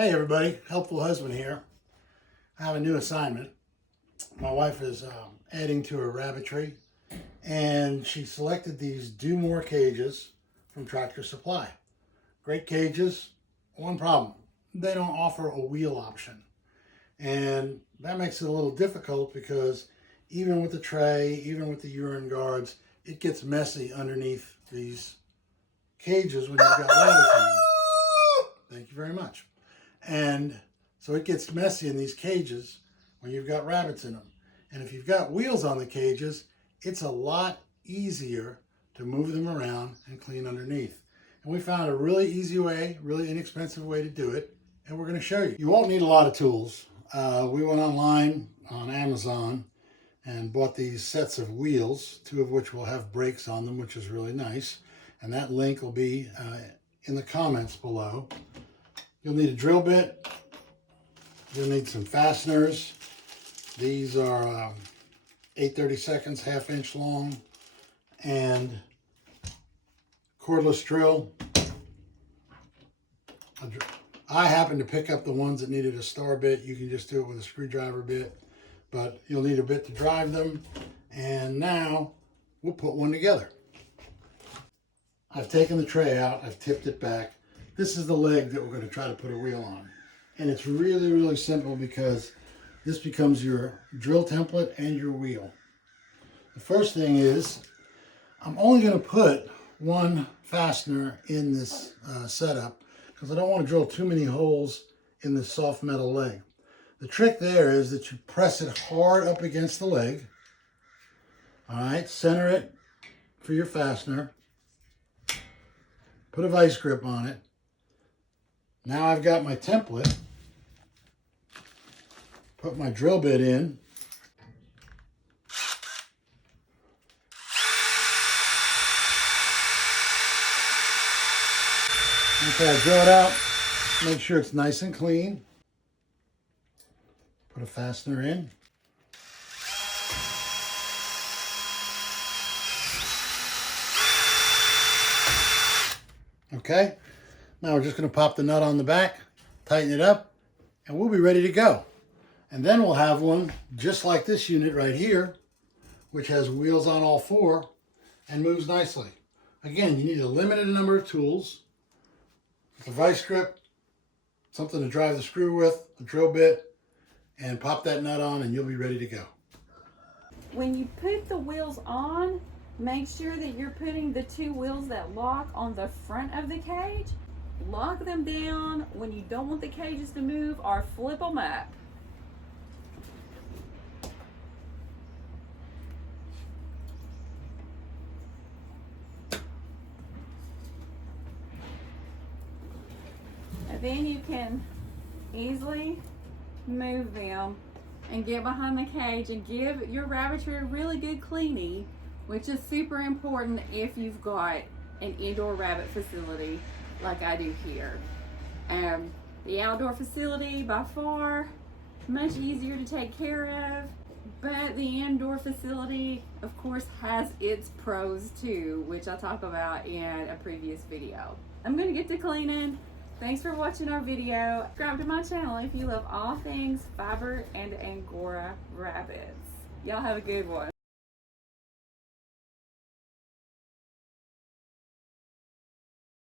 Hey everybody, Helpful Husband here. I have a new assignment. My wife is adding to her rabbitry, and she selected these Do More cages from Tractor Supply. Great cages, one problem. They don't offer a wheel option. And that makes it a little difficult because even with the tray, even with the urine guards, it gets messy underneath these cages when you've got rabbits in them. Thank you very much. And so it gets messy in these cages when you've got rabbits in them. And if you've got wheels on the cages, it's a lot easier to move them around and clean underneath. And we found a really easy way, really inexpensive way to do it, and we're going to show you. You won't need a lot of tools. We went online on Amazon and bought these sets of wheels, two of which will have brakes on them, which is really nice. And that link will be in the comments below. You'll need a drill bit. You'll need some fasteners. These are 8/32, ½ inch long, and cordless drill. I happened to pick up the ones that needed a star bit. You can just do it with a screwdriver bit, but you'll need a bit to drive them. And now we'll put one together. I've taken the tray out, I've tipped it back. This is the leg that we're going to try to put a wheel on. And it's really, really simple because this becomes your drill template and your wheel. The first thing is, I'm only going to put one fastener in this setup because I don't want to drill too many holes in this soft metal leg. The trick there is that you press it hard up against the leg. All right, center it for your fastener. Put a vice grip on it. Now I've got my template. Put my drill bit in. Okay, I drill it out. Make sure it's nice and clean. Put a fastener in. Okay, now we're just going to pop the nut on the back, tighten it up, and we'll be ready to go. And then we'll have one just like this unit right here, which has wheels on all four and moves nicely. Again, you need a limited number of tools, a vice grip, something to drive the screw with, a drill bit, and pop that nut on and you'll be ready to go. When you put the wheels on, make sure that you're putting the two wheels that lock on the front of the cage. Lock them down when you don't want the cages to move, or flip them up. And then you can easily move them and get behind the cage and give your rabbitry a really good cleaning, which is super important if you've got an indoor rabbit facility like I do here. The outdoor facility, by far, much easier to take care of, but the indoor facility, of course, has its pros too, which I'll talk about in a previous video. I'm gonna get to cleaning. Thanks for watching our video. Subscribe to my channel if you love all things fiber and Angora rabbits. Y'all have a good one.